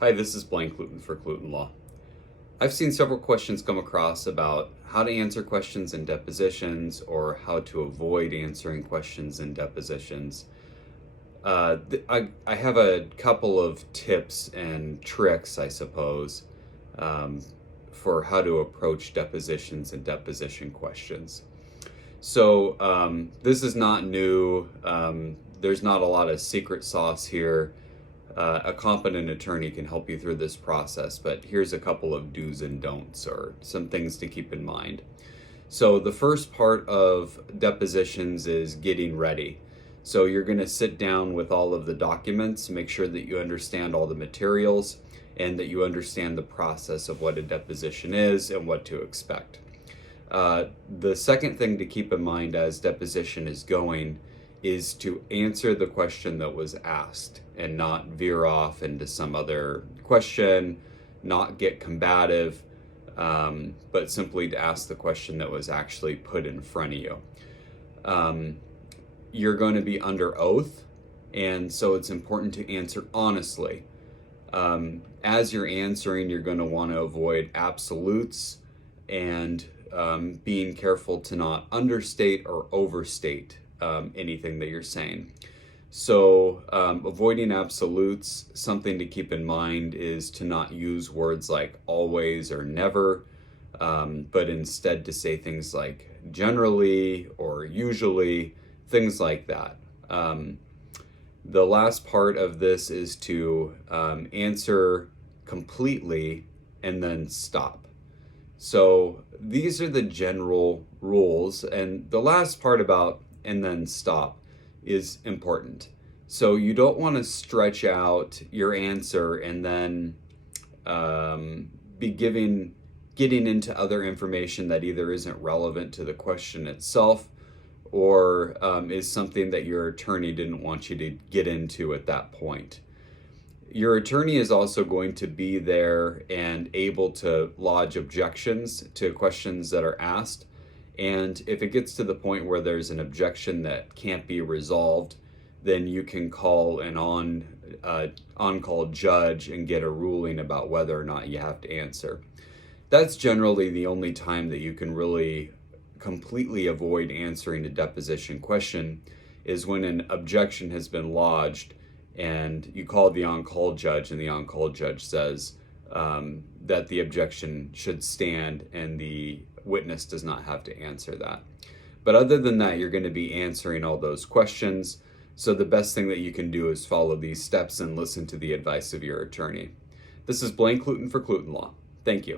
Hi, this is Blaine Cluten for Cluten Law. I've seen several questions come across about how to answer questions in depositions or how to avoid answering questions in depositions. I have a couple of tips and tricks, I suppose, um, for how to approach depositions and deposition questions. So this is not new. There's not a lot of secret sauce here. A competent attorney can help you through this process, but here's a couple of do's and don'ts or some things to keep in mind. So the first part of depositions is getting ready. So you're going to sit down with all of the documents, make sure that you understand all the materials and that you understand the process of what a deposition is and what to expect. The second thing to keep in mind as deposition is going is to answer the question that was asked and not veer off into some other question, not get combative, but simply to ask the question that was actually put in front of you. You're going to be under oath, and so it's important to answer honestly. As you're answering, you're going to want to avoid absolutes and being careful to not understate or overstate anything that you're saying. So avoiding absolutes, something to keep in mind is to not use words like always or never, but instead to say things like generally or usually, things like that. The last part of this is to answer completely and then stop. So these are the general rules, and the last part about and then stop is important. So you don't want to stretch out your answer and then be getting into other information that either isn't relevant to the question itself or is something that your attorney didn't want you to get into at that point. Your attorney is also going to be there and able to lodge objections to questions that are asked. And if it gets to the point where there's an objection that can't be resolved, then you can call an on-call judge and get a ruling about whether or not you have to answer. That's generally the only time that you can really completely avoid answering a deposition question is when an objection has been lodged and you call the on-call judge and the on-call judge says that the objection should stand and the witness does not have to answer that. But other than that, you're going to be answering all those questions. So the best thing that you can do is follow these steps and listen to the advice of your attorney. This is Blaine Cluten for Cluten Law. Thank you.